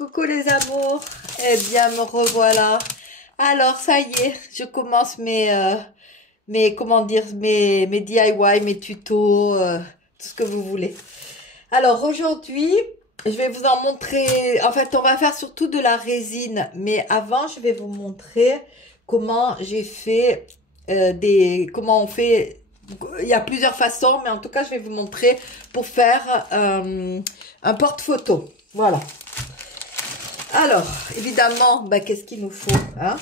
Coucou les amours, eh bien me revoilà. Alors ça y est, je commence comment dire, mes DIY, mes tutos, tout ce que vous voulez. Alors aujourd'hui, je vais vous en montrer, en fait on va faire surtout de la résine, mais avant je vais vous montrer comment j'ai fait comment on fait. Il y a plusieurs façons, mais en tout cas je vais vous montrer pour faire un porte-photo. Voilà. Alors, évidemment, qu'est-ce qu'il nous faut, hein?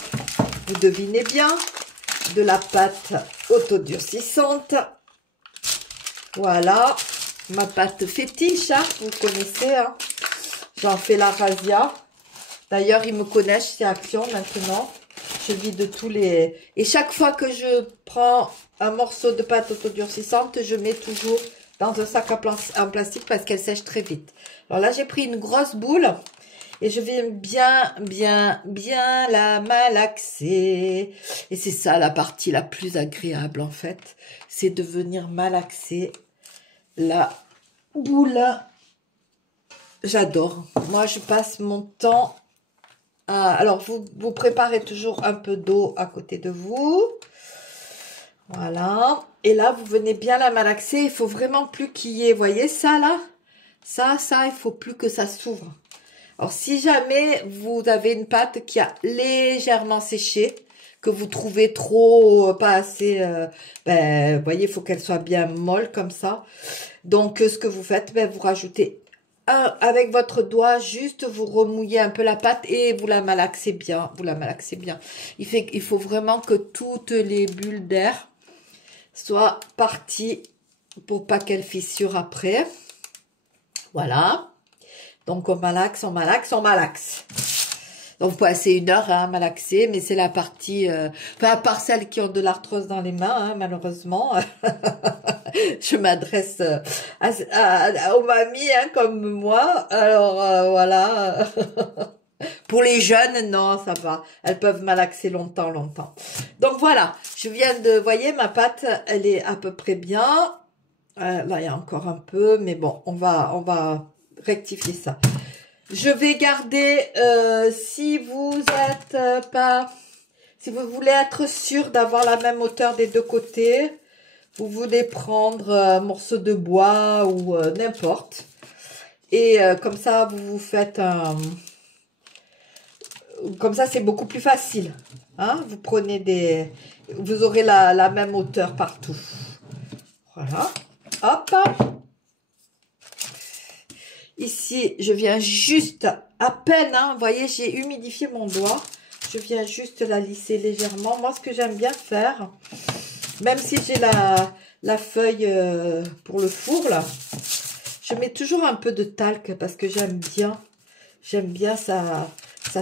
Vous devinez bien, de la pâte autodurcissante. Voilà, ma pâte fétiche, hein, vous connaissez, hein? J'en fais la razzia. D'ailleurs, ils me connaissent chez Action maintenant. Je vide tous les... Et chaque fois que je prends un morceau de pâte autodurcissante, je mets toujours dans un sac en plastique parce qu'elle sèche très vite. Alors là, j'ai pris une grosse boule. Et je vais bien la malaxer. Et c'est ça la partie la plus agréable en fait. C'est de venir malaxer la boule. J'adore. Moi je passe mon temps à... Alors vous préparez toujours un peu d'eau à côté de vous. Voilà. Et là vous venez bien la malaxer. Il faut vraiment plus qu'il y ait, voyez ça là? Ça, il faut plus que ça s'ouvre. Alors, si jamais vous avez une pâte qui a légèrement séché, que vous trouvez trop, pas assez, vous voyez, il faut qu'elle soit bien molle comme ça. Donc, ce que vous faites, vous rajoutez avec votre doigt, juste vous remouillez un peu la pâte et vous la malaxez bien. Vous la malaxez bien. Il faut vraiment que toutes les bulles d'air soient parties pour pas qu'elles fissurent après. Voilà. Donc, on malaxe, on malaxe, on malaxe. Donc, vous pouvez passer 1 heure à malaxer, mais c'est la partie... Enfin, à part celles qui ont de l'arthrose dans les mains, hein, malheureusement. Je m'adresse aux mamies, hein, comme moi. Alors, voilà. Pour les jeunes, non, ça va. Elles peuvent malaxer longtemps, longtemps. Donc, voilà. Je viens de... Vous voyez, ma pâte, elle est à peu près bien. Là, il y a encore un peu, mais bon, on va rectifier ça. Je vais garder, si vous voulez être sûr d'avoir la même hauteur des deux côtés, vous voulez prendre un morceau de bois ou n'importe. Et comme ça, vous faites un... Comme ça, c'est beaucoup plus facile. Hein? Vous prenez vous aurez la même hauteur partout. Voilà. Hop. Ici, je viens juste, à peine, hein, vous voyez, j'ai humidifié mon doigt. Je viens juste la lisser légèrement. Moi, ce que j'aime bien faire, même si j'ai la feuille pour le four, là, je mets toujours un peu de talc parce que j'aime bien, ça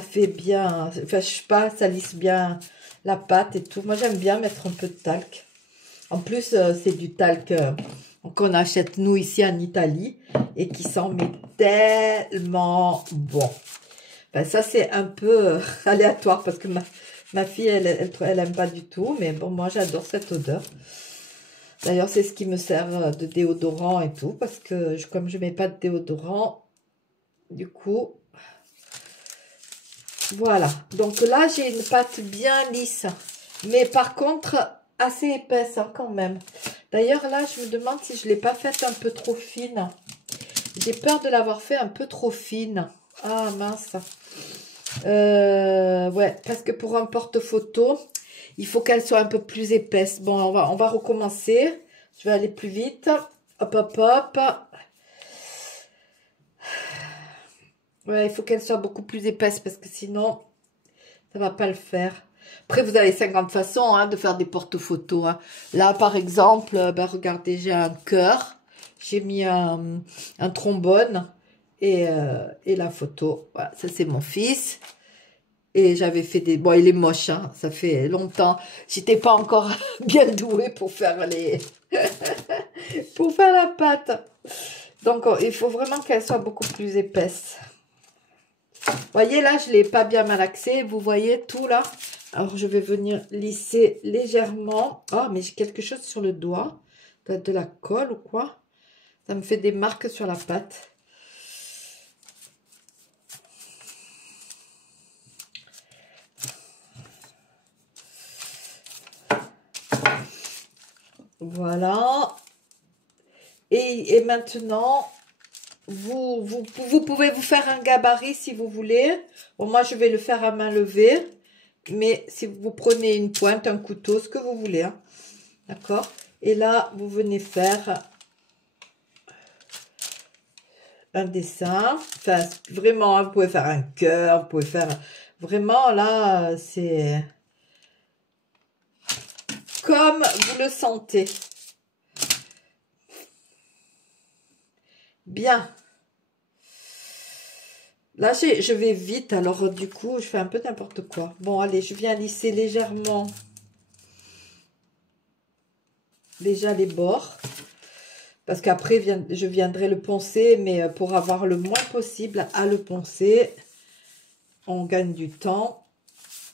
fait bien, enfin, je sais pas, ça lisse bien la pâte et tout. Moi, j'aime bien mettre un peu de talc. En plus, c'est du talc qu'on achète nous ici en Italie et qui sent mais tellement bon. Ça c'est un peu aléatoire parce que ma fille elle aime pas du tout, mais bon, moi j'adore cette odeur. D'ailleurs c'est ce qui me sert de déodorant et tout, parce que comme je mets pas de déodorant, du coup voilà. Donc là j'ai une pâte bien lisse, mais par contre assez épaisse, hein, quand même. D'ailleurs, là, je me demande si je ne l'ai pas faite un peu trop fine. J'ai peur de l'avoir fait un peu trop fine. Ah, mince. Ouais, parce que pour un porte-photo, il faut qu'elle soit un peu plus épaisse. Bon, on va recommencer. Je vais aller plus vite. Hop, hop, hop. Ouais, il faut qu'elle soit beaucoup plus épaisse parce que sinon, ça ne va pas le faire. Après, vous avez 50 façons, hein, de faire des porte-photos. Hein. Là, par exemple, regardez, j'ai un cœur. J'ai mis un trombone et la photo. Voilà, ça, c'est mon fils. Et j'avais fait des... Bon, il est moche, hein, ça fait longtemps. J'étais pas encore bien douée pour faire pour faire la pâte. Donc, il faut vraiment qu'elle soit beaucoup plus épaisse. Vous voyez, là, je ne l'ai pas bien malaxé. Vous voyez tout, là? Alors, je vais venir lisser légèrement. Oh, mais j'ai quelque chose sur le doigt. De la colle ou quoi? Ça me fait des marques sur la pâte. Voilà. Et maintenant, vous pouvez vous faire un gabarit si vous voulez. Bon, moi, je vais le faire à main levée. Mais si vous prenez une pointe, un couteau, ce que vous voulez. Hein. D'accord? Et là, vous venez faire un dessin. Enfin, vraiment, hein, vous pouvez faire un cœur. Vous pouvez faire... Vraiment, là, c'est... comme vous le sentez. Bien. Là, je vais vite, alors du coup, je fais un peu n'importe quoi. Bon, allez, je viens lisser légèrement déjà les bords. Parce qu'après, je viendrai le poncer, mais pour avoir le moins possible à le poncer, on gagne du temps.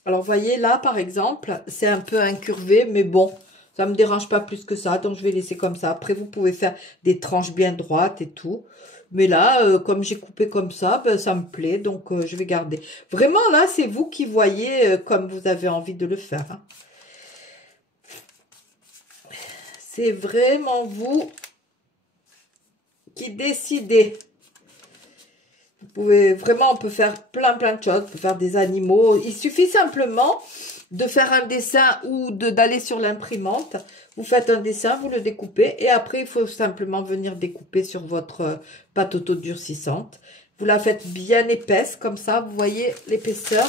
Alors, vous voyez, là, par exemple, c'est un peu incurvé, mais bon, ça ne me dérange pas plus que ça. Donc, je vais laisser comme ça. Après, vous pouvez faire des tranches bien droites et tout. Mais là, comme j'ai coupé comme ça, ben, ça me plaît. Donc, je vais garder. Vraiment, là, c'est vous qui voyez comme vous avez envie de le faire. Hein. C'est vraiment vous qui décidez. Vous pouvez, vraiment, on peut faire plein de choses. On peut faire des animaux. Il suffit simplement de faire un dessin ou d'aller sur l'imprimante. Vous faites un dessin, vous le découpez. Et après, il faut simplement venir découper sur votre pâte auto-durcissante. Vous la faites bien épaisse, comme ça. Vous voyez l'épaisseur.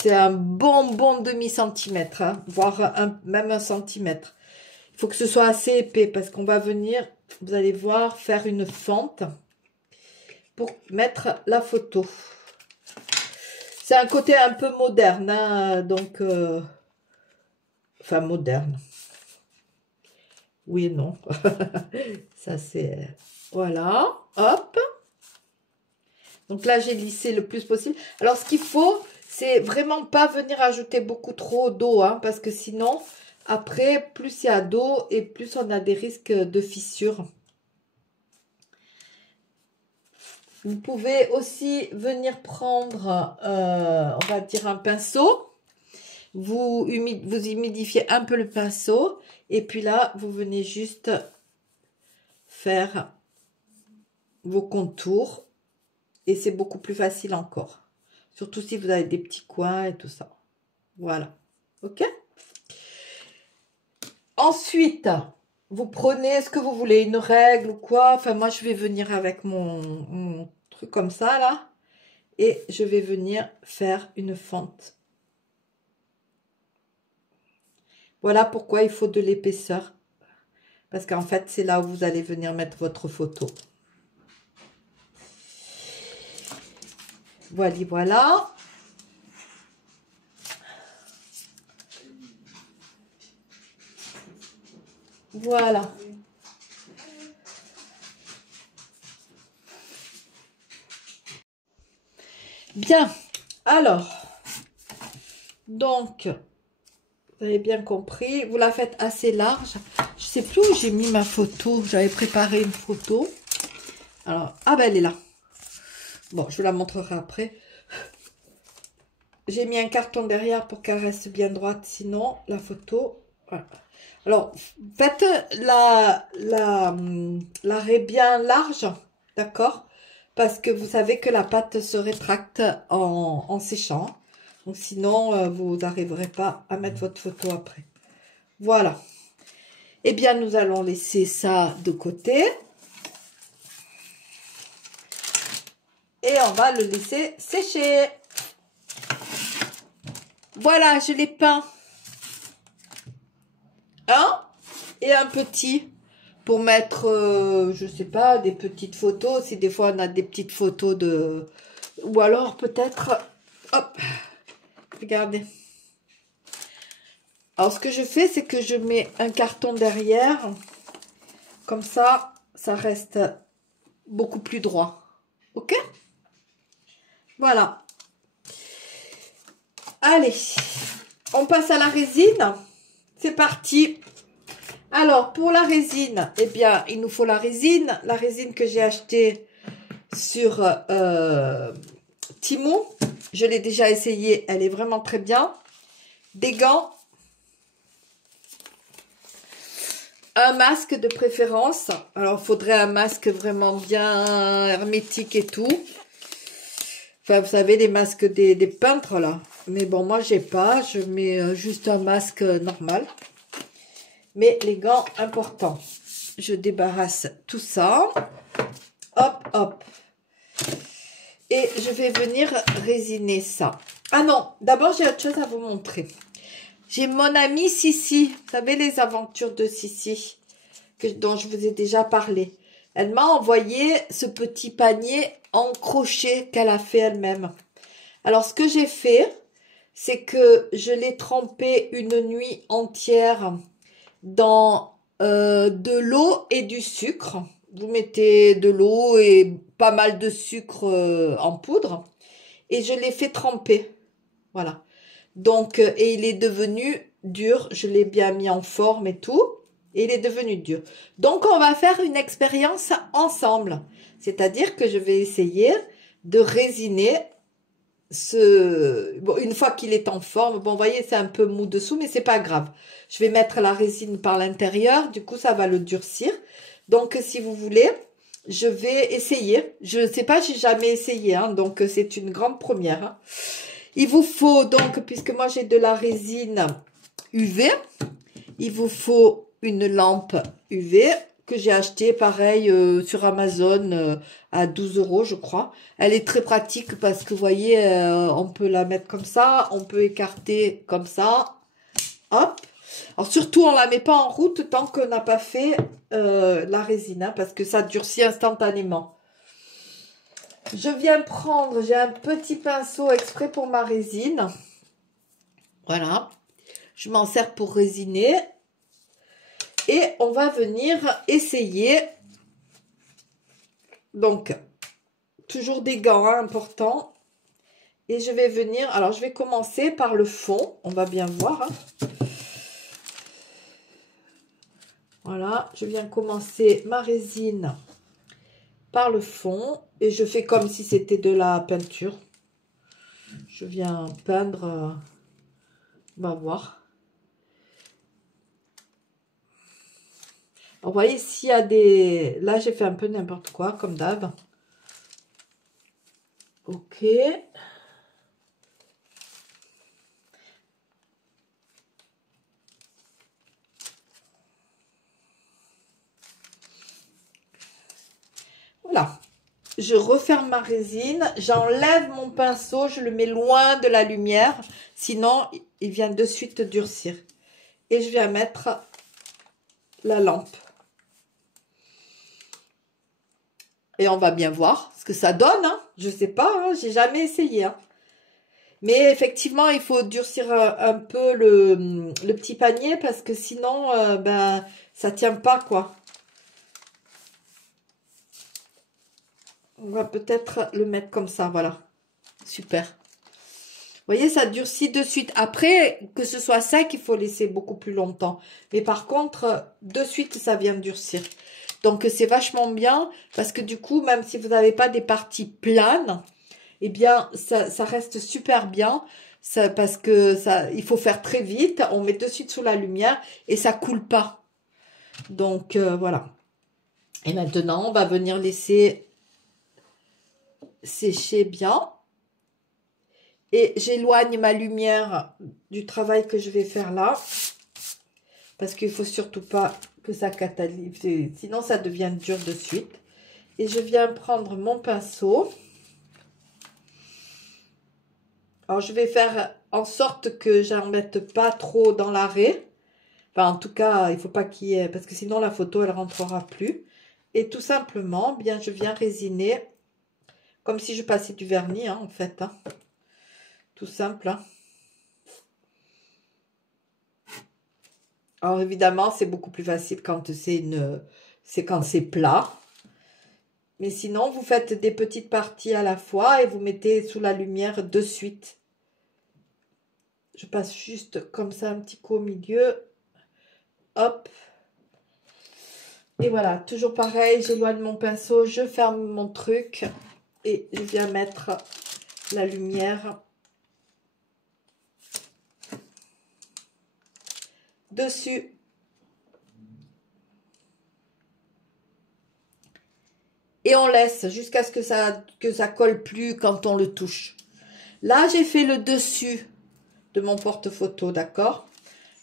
C'est un bon demi-centimètre, hein, voire même 1 centimètre. Il faut que ce soit assez épais parce qu'on va venir, vous allez voir, faire une fente pour mettre la photo. C'est un côté un peu moderne, hein, donc, enfin moderne. Oui et non. Ça c'est, voilà, hop. Donc là, j'ai lissé le plus possible. Alors, ce qu'il faut, c'est vraiment pas venir ajouter beaucoup trop d'eau, hein, parce que sinon, après, plus il y a d'eau et plus on a des risques de fissures. Vous pouvez aussi venir prendre, on va dire, un pinceau. Vous humidifiez un peu le pinceau. Et puis là, vous venez juste faire vos contours. Et c'est beaucoup plus facile encore. Surtout si vous avez des petits coins et tout ça. Voilà. OK? Ensuite, vous prenez ce que vous voulez, une règle ou quoi. Enfin, moi, je vais venir avec mon truc comme ça, là. Et je vais venir faire une fente. Voilà pourquoi il faut de l'épaisseur. Parce qu'en fait, c'est là où vous allez venir mettre votre photo. Voilà, voilà. Voilà. Bien. Alors, donc, vous avez bien compris. Vous la faites assez large. Je sais plus où j'ai mis ma photo. J'avais préparé une photo. Alors, ah ben elle est là. Bon, je vous la montrerai après. J'ai mis un carton derrière pour qu'elle reste bien droite. Sinon, la photo... Voilà. Alors, faites l'arrêt bien large, d'accord? Parce que vous savez que la pâte se rétracte en séchant. Donc, sinon, vous n'arriverez pas à mettre votre photo après. Voilà. Eh bien, nous allons laisser ça de côté. Et on va le laisser sécher. Voilà, je l'ai peint. Et un petit pour mettre, je sais pas, des petites photos. Si des fois on a des petites photos de... Ou alors peut-être... Hop, regardez. Alors ce que je fais, c'est que je mets un carton derrière. Comme ça, ça reste beaucoup plus droit. Ok? Voilà. Allez, on passe à la résine. C'est parti. Alors, pour la résine, eh bien, il nous faut la résine. La résine que j'ai achetée sur Temu. Je l'ai déjà essayée. Elle est vraiment très bien. Des gants. un masque de préférence. Alors, il faudrait un masque vraiment bien hermétique et tout. Enfin, vous savez, les masques des peintres, là. Mais bon, moi, j'ai pas. Je mets juste un masque normal. Mais les gants, importants. Je débarrasse tout ça. Hop, hop. Et je vais venir résiner ça. Ah non, d'abord, j'ai autre chose à vous montrer. J'ai mon amie Sissi. Vous savez, les aventures de Sissi, dont je vous ai déjà parlé. Elle m'a envoyé ce petit panier en crochet qu'elle a fait elle-même. Alors, ce que j'ai fait, c'est que je l'ai trempé une nuit entière dans de l'eau et du sucre. Vous mettez de l'eau et pas mal de sucre en poudre. Et je l'ai fait tremper. Voilà. Donc, et il est devenu dur. Je l'ai bien mis en forme et tout. Et il est devenu dur. Donc, on va faire une expérience ensemble. C'est-à-dire que je vais essayer de résiner bon, une fois qu'il est en forme. Bon, vous voyez, c'est un peu mou dessous, mais c'est pas grave. Je vais mettre la résine par l'intérieur. Du coup, ça va le durcir. Donc, si vous voulez, je vais essayer. Je ne sais pas, j'ai jamais essayé. Hein, donc, c'est une grande première. Hein. Il vous faut donc, puisque moi j'ai de la résine UV, il vous faut une lampe UV que j'ai achetée pareil sur Amazon à 12 € je crois. Elle est très pratique parce que vous voyez, on peut la mettre comme ça, on peut écarter comme ça. Hop. Alors surtout on la met pas en route tant qu'on n'a pas fait la résine hein, parce que ça durcit instantanément. Je viens prendre, j'ai un petit pinceau exprès pour ma résine. Voilà. Je m'en sers pour résiner. Et on va venir essayer. Donc, toujours des gants hein, importants. Et je vais venir, alors je vais commencer par le fond. On va bien voir. Hein. Voilà, je viens commencer ma résine par le fond. Et je fais comme si c'était de la peinture. Je viens peindre, on va voir. Alors, vous voyez, s'il y a des... Là, j'ai fait un peu n'importe quoi, comme d'hab. Ok. Voilà. Je referme ma résine. J'enlève mon pinceau. Je le mets loin de la lumière. Sinon, il vient de suite durcir. Et je viens mettre la lampe. Et on va bien voir ce que ça donne. Hein. Je ne sais pas. Hein. J'ai jamais essayé. Hein. Mais effectivement, il faut durcir un peu le petit panier parce que sinon, ben, ça ne tient pas, quoi. On va peut-être le mettre comme ça, voilà. Super. Vous voyez, ça durcit de suite. Après, que ce soit sec, il faut laisser beaucoup plus longtemps. Mais par contre, de suite, ça vient durcir. Donc, c'est vachement bien parce que du coup, même si vous n'avez pas des parties planes, eh bien, ça reste super bien. Parce que il faut faire très vite. On met de suite sous la lumière et ça coule pas. Donc, voilà. Et maintenant, on va venir laisser sécher bien. Et j'éloigne ma lumière du travail que je vais faire là. Parce qu'il ne faut surtout pas que ça catalyse. Sinon, ça devient dur de suite. Et je viens prendre mon pinceau. Alors, je vais faire en sorte que j'en mette pas trop dans l'arrêt. Enfin, en tout cas, il ne faut pas qu'il y ait... Parce que sinon, la photo, elle ne rentrera plus. Et tout simplement, bien, je viens résiner. Comme si je passais du vernis, hein, en fait. Hein. Tout simple. Hein. Alors, évidemment, c'est beaucoup plus facile quand c'est plat. Mais sinon, vous faites des petites parties à la fois et vous mettez sous la lumière de suite. Je passe juste comme ça un petit coup au milieu. Hop. Et voilà, toujours pareil, j'éloigne mon pinceau, je ferme mon truc et je viens mettre la lumière dessus. et on laisse jusqu'à ce que ça colle plus quand on le touche. Là, j'ai fait le dessus de mon porte-photo, d'accord?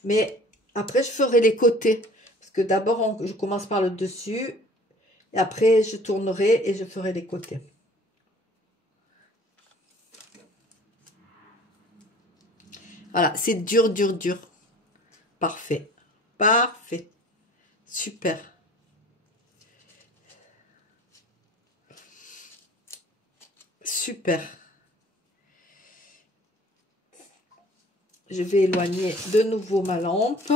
Mais après, je ferai les côtés. Parce que d'abord, je commence par le dessus. Et après, je tournerai et je ferai les côtés. Voilà, c'est dur, dur, dur. Parfait. Parfait. Super. Super. Je vais éloigner de nouveau ma lampe.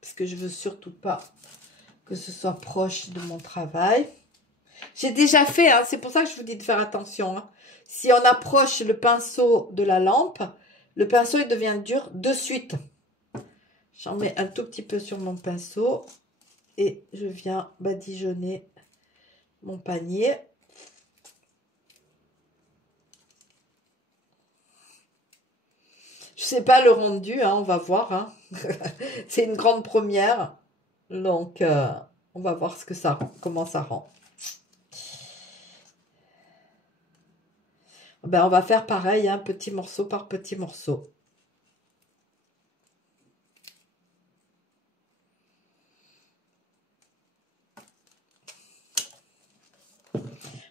Parce que je veux surtout pas que ce soit proche de mon travail. J'ai déjà fait, hein, c'est pour ça que je vous dis de faire attention. Hein. Si on approche le pinceau de la lampe, le pinceau il devient dur de suite. J'en mets un tout petit peu sur mon pinceau et je viens badigeonner mon panier. Je sais pas le rendu, hein, on va voir. Hein. C'est une grande première, donc on va voir comment ça rend. Ben, on va faire pareil, hein, petit morceau par petit morceau.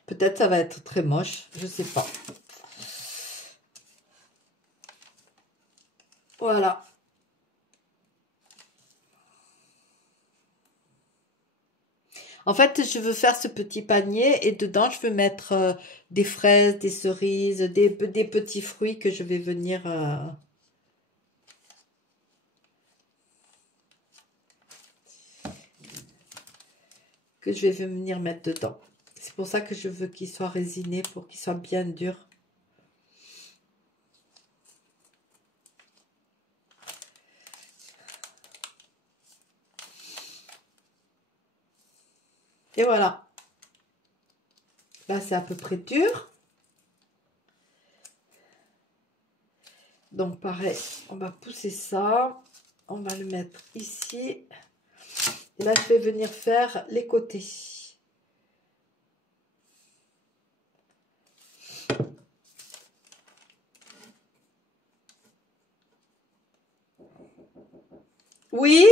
Peut-être ça va être très moche, je sais pas. Voilà. En fait, je veux faire ce petit panier et dedans, je veux mettre des fraises, des cerises, des petits fruits que je vais venir... que je vais venir mettre dedans. C'est pour ça que je veux qu'il soit résiné, pour qu'il soit bien dur. Et voilà. Là, c'est à peu près dur. Donc, pareil, on va pousser ça. On va le mettre ici. Et là, je vais venir faire les côtés. Oui?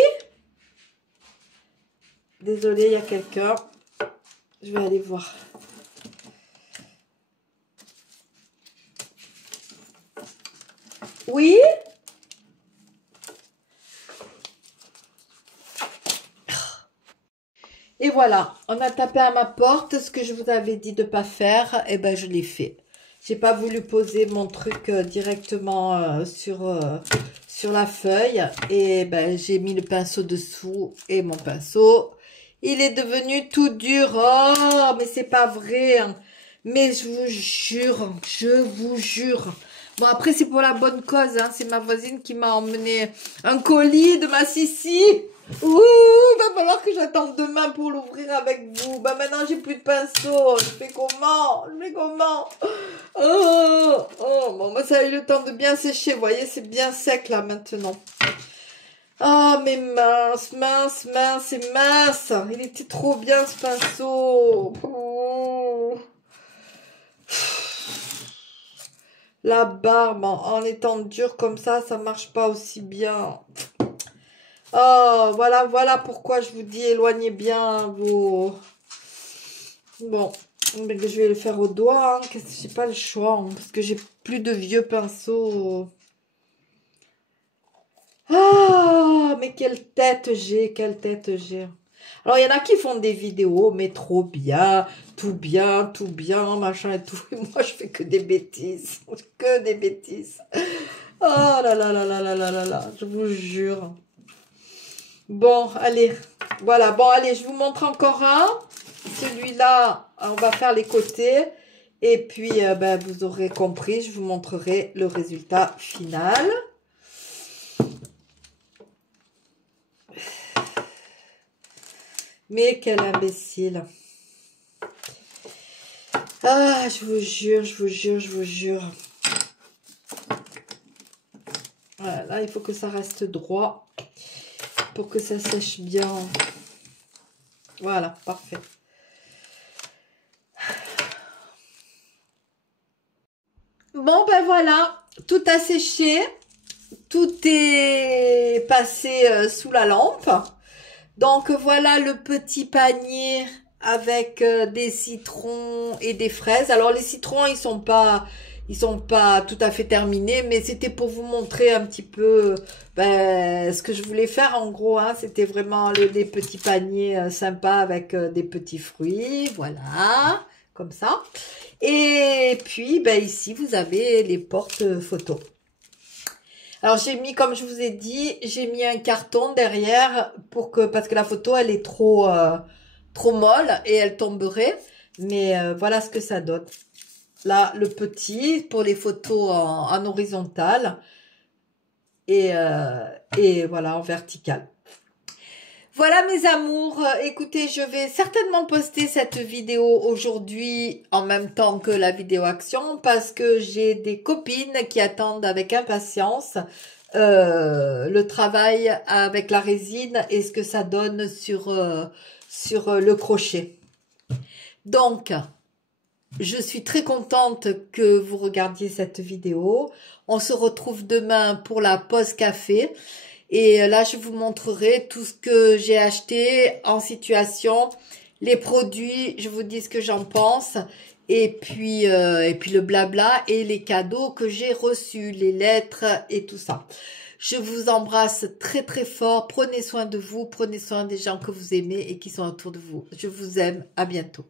Désolée, il y a quelqu'un. Je vais aller voir. Oui? Et voilà, on a tapé à ma porte. Ce que je vous avais dit de ne pas faire, et ben je l'ai fait. J'ai pas voulu poser mon truc directement sur la feuille. Et ben j'ai mis le pinceau dessous et mon pinceau. Il est devenu tout dur. Oh, mais c'est pas vrai. Hein. Mais je vous jure, je vous jure. Bon, après, c'est pour la bonne cause. Hein. C'est ma voisine qui m'a emmené un colis de ma Sissi. Ouh, va falloir que j'attende demain pour l'ouvrir avec vous. Bah maintenant, j'ai plus de pinceau. Je fais comment? Je fais comment? Oh, oh, bon, moi, ça a eu le temps de bien sécher. Vous voyez, c'est bien sec là maintenant. Oh, mais mince, mince, mince et mince. Il était trop bien ce pinceau. Oh. La barbe, en étant dure comme ça marche pas aussi bien. Oh, voilà pourquoi je vous dis éloignez bien vos... Bon, mais je vais le faire au doigt, hein. J'ai pas le choix, hein, parce que j'ai plus de vieux pinceaux. Ah, mais quelle tête j'ai, quelle tête j'ai. Alors, il y en a qui font des vidéos, mais trop bien, tout bien, machin et tout. Et moi, je fais que des bêtises, que des bêtises. Oh là là là là là là là là, je vous jure. Bon, allez, voilà. Bon, allez, je vous montre encore un. Celui-là, on va faire les côtés. Et puis, ben, vous aurez compris, je vous montrerai le résultat final. Mais quel imbécile. Ah, je vous jure, je vous jure, je vous jure. Voilà, là, il faut que ça reste droit pour que ça sèche bien. Voilà, parfait. Bon, ben voilà, tout a séché. Tout est passé sous la lampe. Donc voilà le petit panier avec des citrons et des fraises. Alors les citrons, ils sont pas tout à fait terminés, mais c'était pour vous montrer un petit peu ce que je voulais faire en gros. Hein. C'était vraiment les petits paniers sympas avec des petits fruits, voilà, comme ça. Et puis ici vous avez les portes photos. Alors j'ai mis, comme je vous ai dit, j'ai mis un carton derrière parce que la photo elle est trop molle et elle tomberait. Mais voilà ce que ça donne. Là le petit pour les photos en horizontale et voilà en vertical. Voilà mes amours, écoutez, je vais certainement poster cette vidéo aujourd'hui en même temps que la vidéo action parce que j'ai des copines qui attendent avec impatience le travail avec la résine et ce que ça donne sur le crochet. Donc, je suis très contente que vous regardiez cette vidéo. On se retrouve demain pour la pause café. Et là, je vous montrerai tout ce que j'ai acheté en situation, les produits, je vous dis ce que j'en pense, et puis le blabla et les cadeaux que j'ai reçus, les lettres et tout ça. Je vous embrasse très très fort, prenez soin de vous, prenez soin des gens que vous aimez et qui sont autour de vous. Je vous aime, à bientôt.